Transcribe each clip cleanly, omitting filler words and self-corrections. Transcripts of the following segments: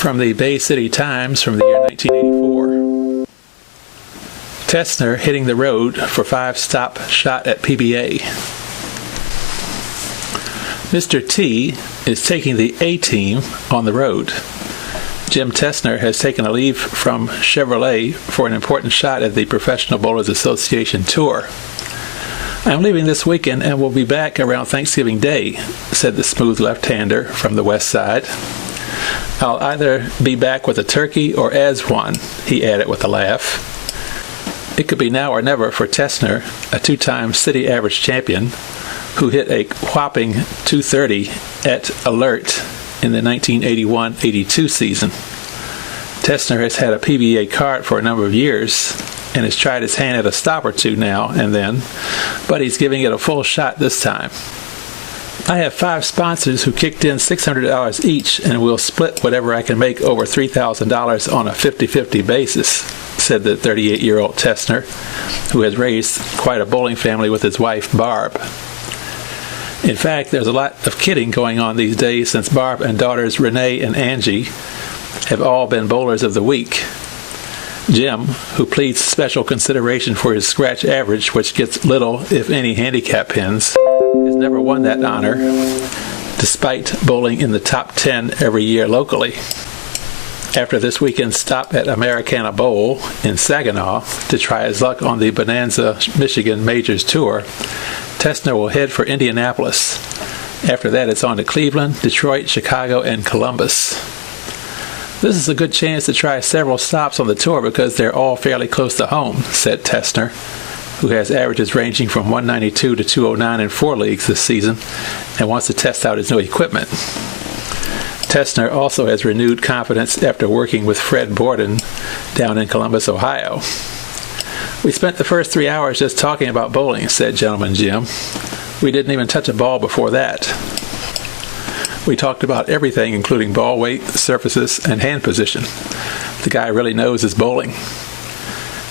From the Bay City Times from the year 1984. Tesner hitting the road for 5-stop shot at PBA. Mr. T is taking the A-team on the road. Jim Tesner has taken a leave from Chevrolet for an important shot at the Professional Bowlers Association Tour. "I'm leaving this weekend and will be back around Thanksgiving Day," said the smooth left-hander from the West Side. "I'll either be back with a turkey or as one," he added with a laugh. It could be now or never for Tesner, a 2-time city average champion, who hit a whopping .230 at Alert in the 1981-82 season. Tesner has had a PBA card for a number of years and has tried his hand at a stop or two now and then, but he's giving it a full shot this time. "I have 5 sponsors who kicked in $600 each, and we'll split whatever I can make over $3,000 on a 50-50 basis," said the 38-year-old Tesner, who has raised quite a bowling family with his wife, Barb. In fact, there's a lot of kidding going on these days since Barb and daughters Renee and Angie have all been bowlers of the week. Jim, who pleads special consideration for his scratch average, which gets little, if any, handicap pins, has never won that honor, despite bowling in the top 10 every year locally. After this weekend's stop at Americana Bowl in Saginaw to try his luck on the Bonanza, Michigan Majors Tour, Tesner will head for Indianapolis. After that, it's on to Cleveland, Detroit, Chicago, and Columbus. "This is a good chance to try several stops on the tour because they're all fairly close to home," said Tesner, who has averages ranging from 192 to 209 in 4 leagues this season and wants to test out his new equipment. Tesner also has renewed confidence after working with Fred Borden down in Columbus, Ohio. "We spent the first 3 hours just talking about bowling," said Gentleman Jim. "We didn't even touch a ball before that. We talked about everything, including ball weight, surfaces, and hand position. The guy really knows his bowling.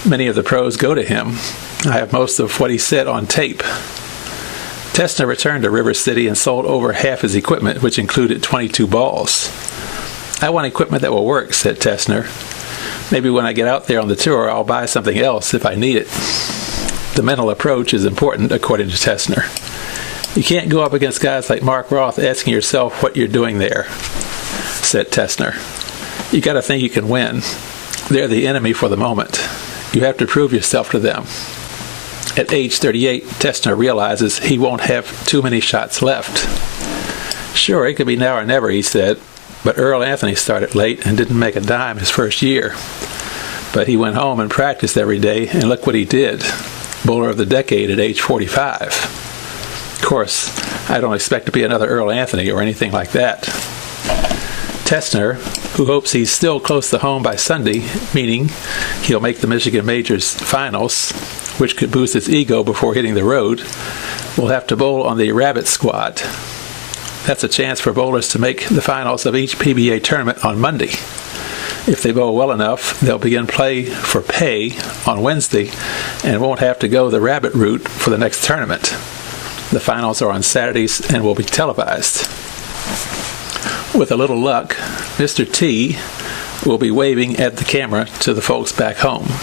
Many of the pros go to him. I have most of what he said on tape." Tesner returned to River City and sold over half his equipment, which included 22 balls. "I want equipment that will work," said Tesner. "Maybe when I get out there on the tour, I'll buy something else if I need it." The mental approach is important, according to Tesner. "You can't go up against guys like Mark Roth asking yourself what you're doing there," said Tesner. "You got to think you can win. They're the enemy for the moment. You have to prove yourself to them." At age 38, Tesner realizes he won't have too many shots left. "Sure, it could be now or never," he said, "but Earl Anthony started late and didn't make a dime his first year. But he went home and practiced every day, and look what he did. Bowler of the decade at age 45. Of course, I don't expect to be another Earl Anthony or anything like that." Tesner, who hopes he's still close to home by Sunday, meaning he'll make the Michigan Majors finals, which could boost his ego before hitting the road, will have to bowl on the Rabbit squad. That's a chance for bowlers to make the finals of each PBA tournament on Monday. If they bowl well enough, they'll begin play for pay on Wednesday and won't have to go the Rabbit route for the next tournament. The finals are on Saturdays and will be televised. With a little luck, Mr. T will be waving at the camera to the folks back home.